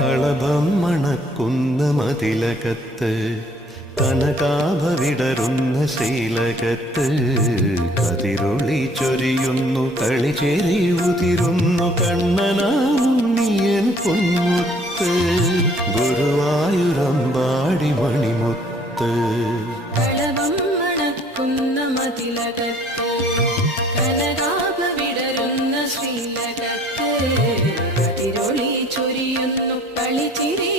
കളഭം മണക്കുന്ന മതിലകത്ത് കനകാഭവിടരുന്ന ശീലകത്ത് കതിരൊളി ചൊരിയുന്നു കളിചേരി ഉതിരുന്നു കണ്ണനാമുണ്ണിയൻ പൊന്മുത്ത് ഗുരുവായൂരമ്പാടി മണിമുത്ത്. മതിലകത്ത് കനകാഭ വിടരുന്ന ತಿರಿ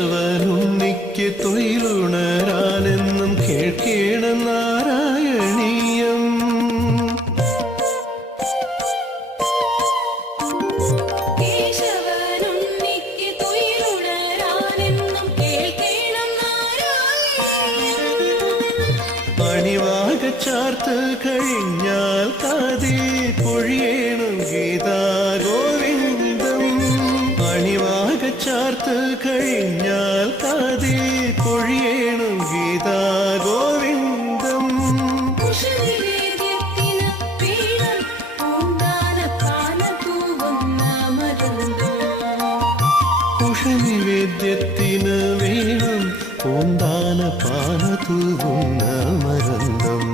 കേശവനുണ്ണിക്ക് തൊഴിലുണരാനെന്നും കേൾക്കേണം നാരായണീയം കേശവനുണ്ണിക്ക് തുയിലുണരാനെന്നും കേൾക്കേണം നാരായണീയം. മണിവാക ചാർത്ത് കഴിഞ്ഞാൽ ഉഷനിവേദ്യത്തിന് വേണം പൂന്താന പാന തൂവുന്ന മരന്തം.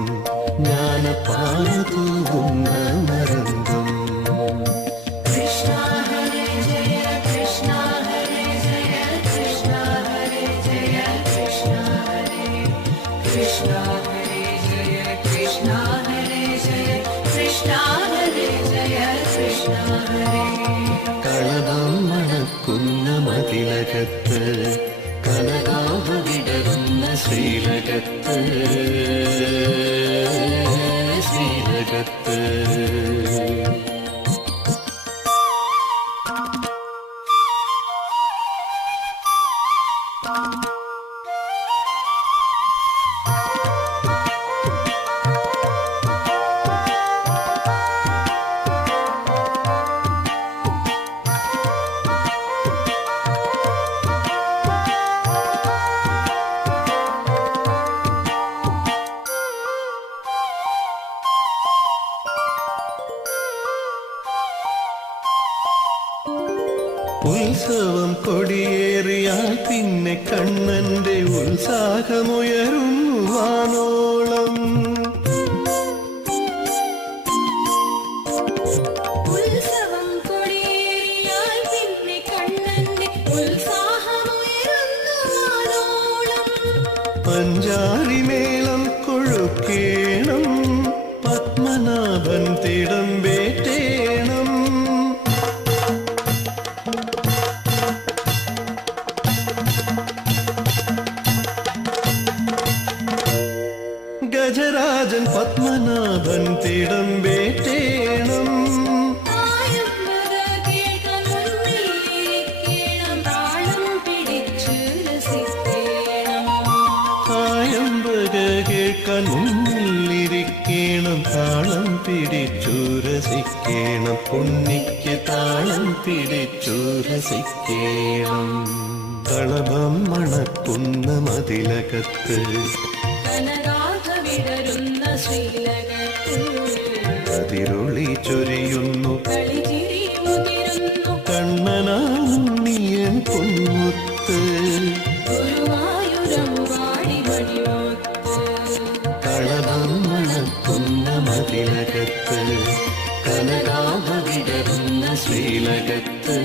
ജ്ഞാന പാന തൂവുന്ന മരന്തം. കൃഷ്ണ ഹരേ ജയ കൃഷ്ണ ഹരേ ജയ കൃഷ്ണ ഹരേ ജയ കൃഷ്ണ ഹരേ കൃഷ്ണ ഹരേ ജയ കൃഷ്ണ ഹരേ ജയ കൃഷ്ണ ഹരേ ജയ കൃഷ്ണ ഹരേ കളഭം മണക്കുന്ന മതിലകത്ത് കനകാഭ വിടരുന്ന ശ്രീലകത്ത് ശ്രീലകത്ത് ഉത്സവം കൊടിയേറിയാൽ ഉത്സവം കൊടിയേറിയാൽ പിന്നെ കണ്ണന്റെ ഉത്സാഹമുയരും വാനോളം. പഞ്ചാരിമേളം കൊഴുക്കേണം ഗജരാജൻ തിടം വേട്ടേണം. കേൾക്കാൻ മുന്നിലിരിക്കണം, താളം പിടിച്ച് രസിക്കണം. പുണ്ണിക്ക് താളം പിടിച്ചു രസിക്കണം. കളഭം മണക്കുന്ന മതിലകത്ത് അതിരുളി ചൊരിയുന്നു. കണ്ണനാണിയൻ പൊന്മുത്ത് ഗുരുവായൂരമ്പാടി മണക്കുന്ന മതിലകത്ത്. കനകാഭ ശ്രീലകത്ത്. ശ്രീലകത്ത്.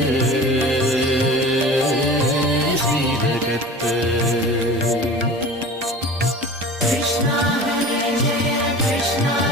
ശ്രീലകത്ത് കൃഷ്ണ